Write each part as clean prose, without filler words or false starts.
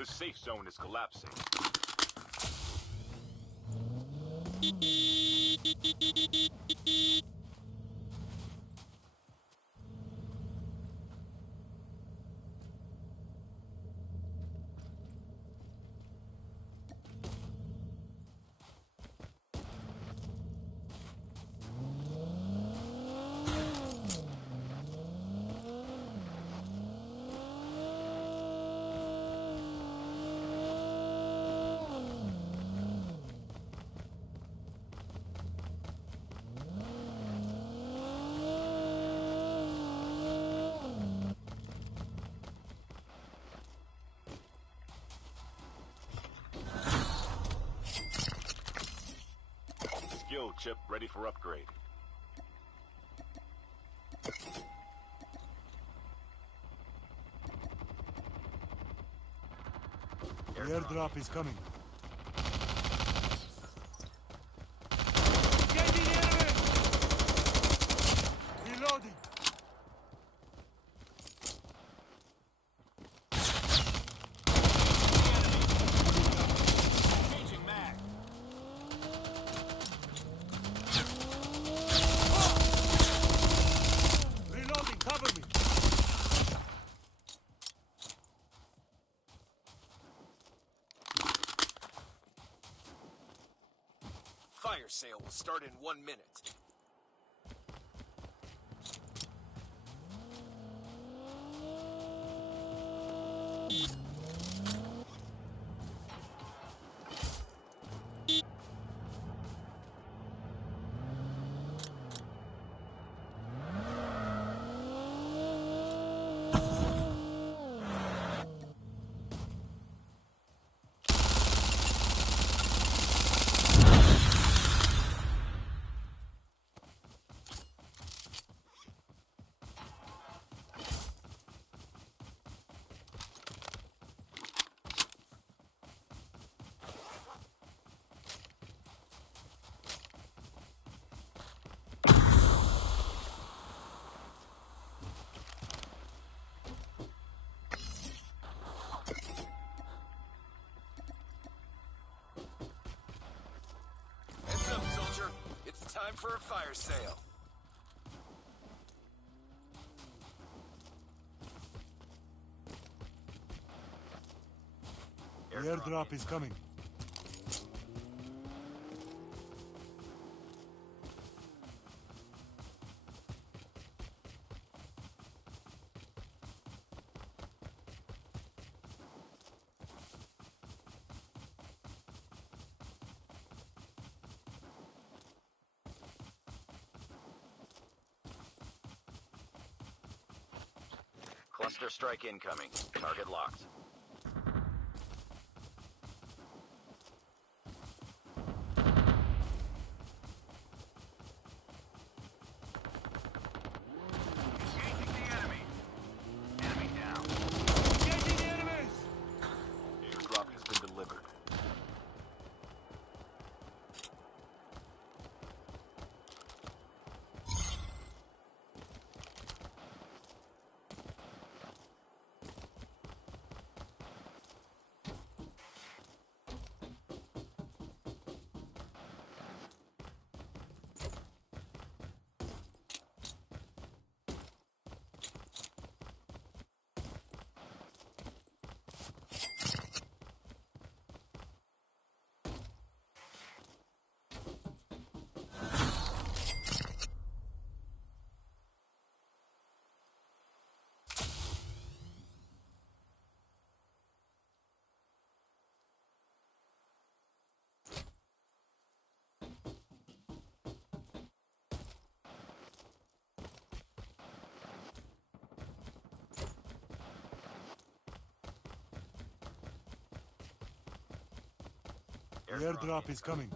The safe zone is collapsing. Skill chip ready for upgrade. The airdrop is coming. Engaging the enemy! Reloading! Changing mag. Reloading, cover me! Fire sale will start in 1 minute. Heads up, soldier. It's time for a fire sale. The airdrop is coming. Cluster strike incoming. Target locked. Engaging the enemy. Enemy down. Engaging the enemies! Airdrop has been delivered. The airdrop is coming.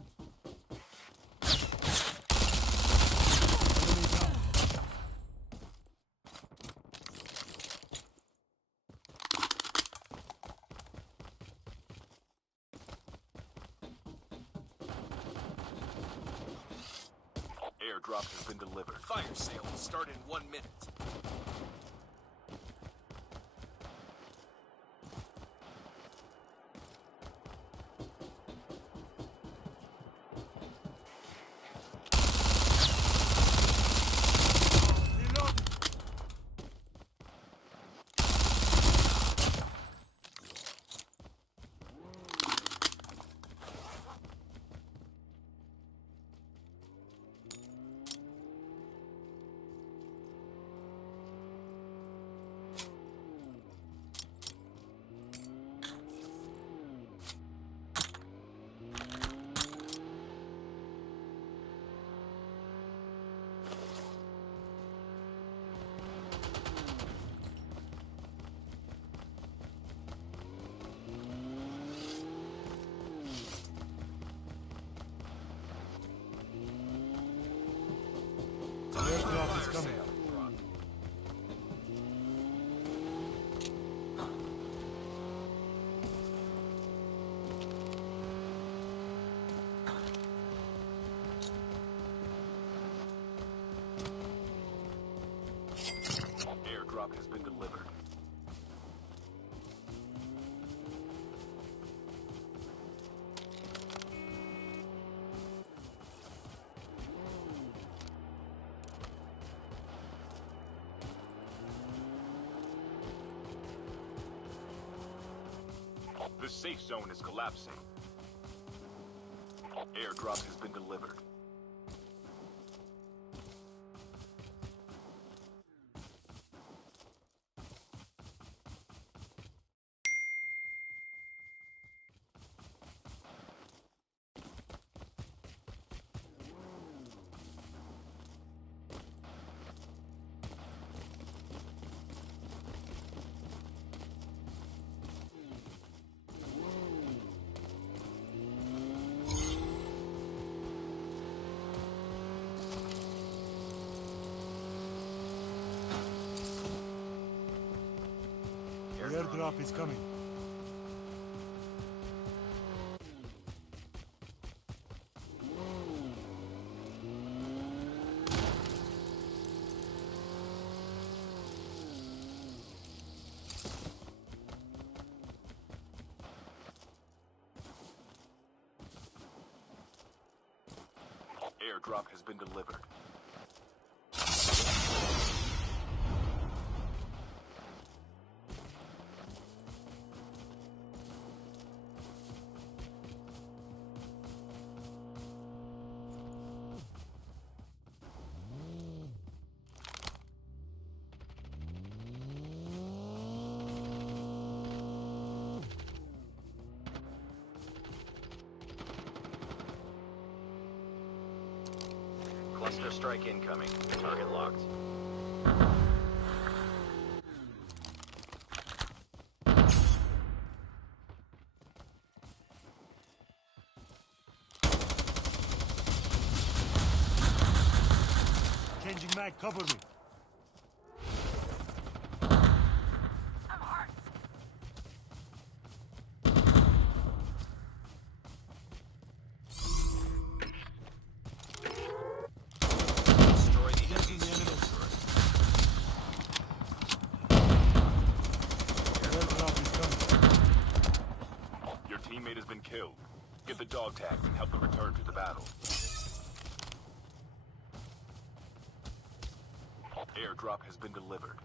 Airdrop has been delivered. Fire sale will start in 1 minute. Airdrop has been delivered. The safe zone is collapsing. Airdrop has been delivered. The airdrop is coming. Airdrop has been delivered. Cluster strike incoming. Target locked. Changing mag, cover me. Destroy the Engaging the enemy's enemies. shield turret. The airdrop is coming. Your teammate has been killed. Get the dog tags and help them return to the battle. Airdrop has been delivered.